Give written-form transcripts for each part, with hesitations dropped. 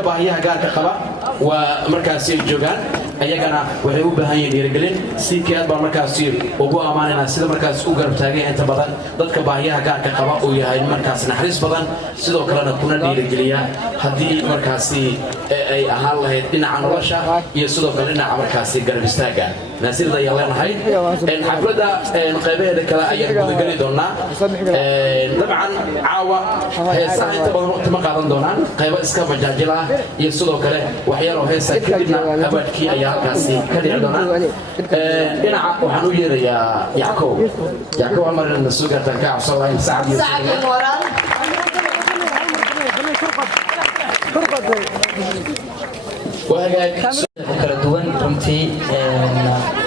كباهيها قارك قبا ومركز جوجان ayagana waxay u baahan yihiin dhiirigelin si kii aad baa markaas ugu amaanayna sida markaas u garab taagay inta badan dadka baahiyaha gaarka qaba uu yahay markaas naxariis badan sidoo kalena kuna dhiirigeliya hadii markaas ay ahaan lahayd dhinaca nolosha iyo sidoo kale dhinaca markaas garab istaaga naasirda ayaa leenahay xafladda qaybaheeda kale ayaan gudagali doonaa dabcan caawa heesaha inta badan waqti ma qaadan doonaan qaybo iska majaajil ah iyo sidoo kale waxyaalo heesa kadibna abaadkii ayaa halkaasi ka dhici doonaa dhinaca waxaan u yeerayaa yackow amarna soo gaartaan ka cabsanahay sacad iyo kala duwan runtii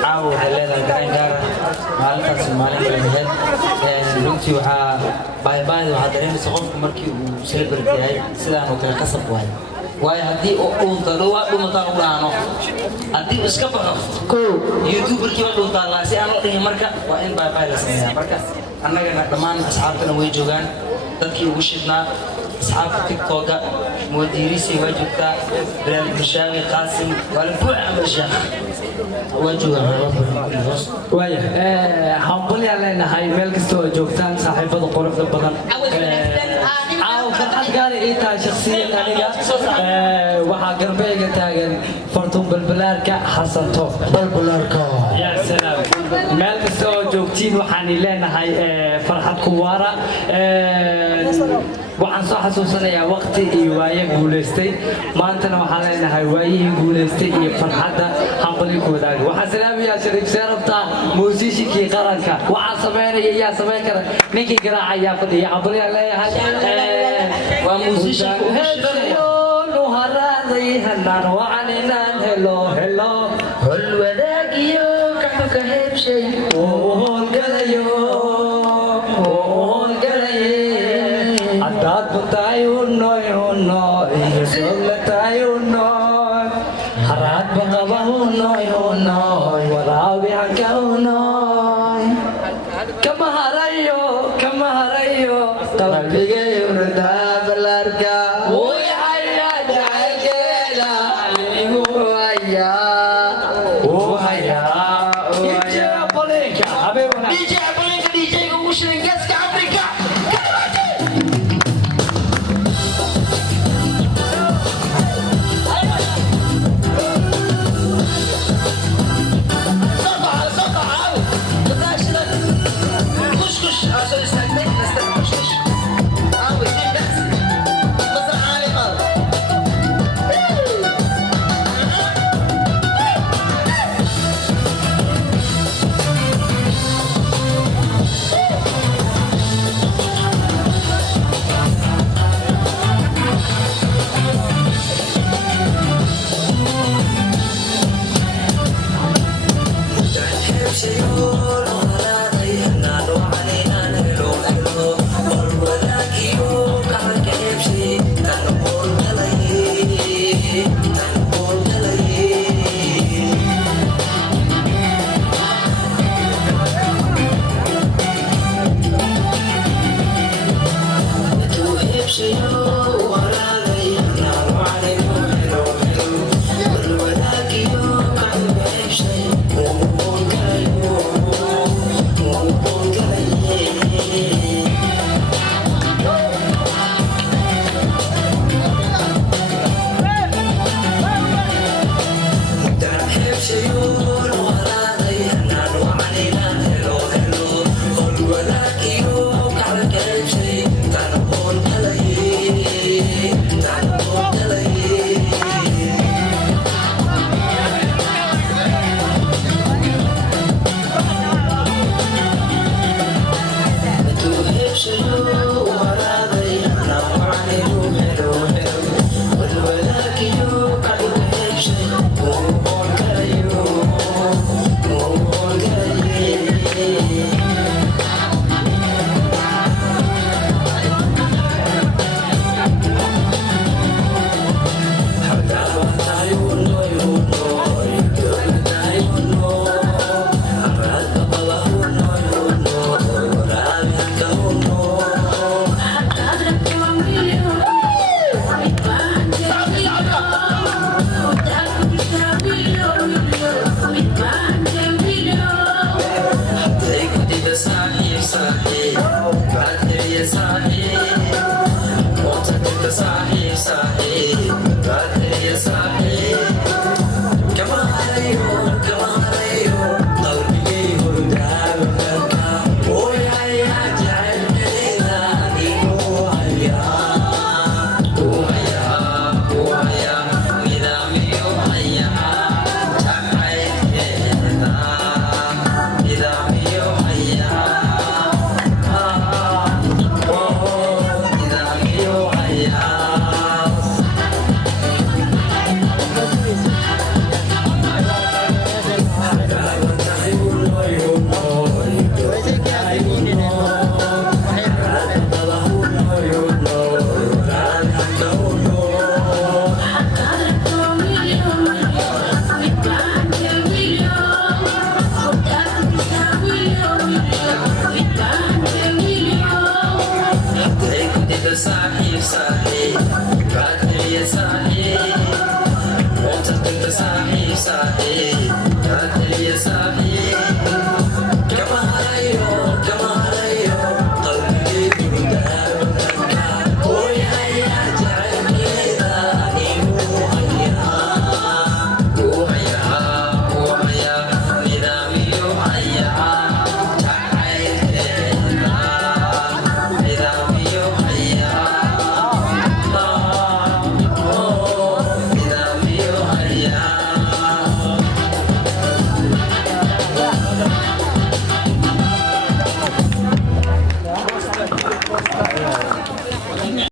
caawa waxay leedahay dareen gaara maalintaas maalin kala ahayd runtii waxaa baahibaahida waxaa dareemaysa qofku markii uu celebrity yahay sidaan oo kale qasab waayo waayo haddii dhumataan u dhaano haddii uu iska baxo youtuberkii waa dhuntaan laa si aan la dhihin marka waa in baahibaah la sameeyaa marka annagana dhammaan asxaabtana way joogaan dadkii ugu shidnaa أصحاب تيك توك مديري سواجبتا بلال مشاوي قاسم والبوع مشاخ وجوه ويا حنقول علينا هاي ملكستو جوكتان صاحبة القرف البطن عاو فرحت قالي إيتا شخصيا أنا وحاقر بيقى تاقن فرطون بالبلاركا حسن توف بالبلاركا يا سلام ملكستو جوكتين وحاني لنا هاي فرحت كوارا waxaan soo xasuusanayaa waqti iyo waaye guuleystay maantana waxaan leenahay waayihii guuleystay iyo farxadda hanqali ku wadaag waxaan salaamayaa shariif seerabta muusiishikii qaranka waxaan sameynaya yaa sameyn kara ninkii garaacayaa fadhiya cabdullah leeyahay waa muusiishku heelo haraaday hanaan waxaan inaan helo hol wadaagiyo ka heebshay oo galayo Dad batayuno yuno, yusula tayuno, harat bagabahuno yuno, warabi hakahuno.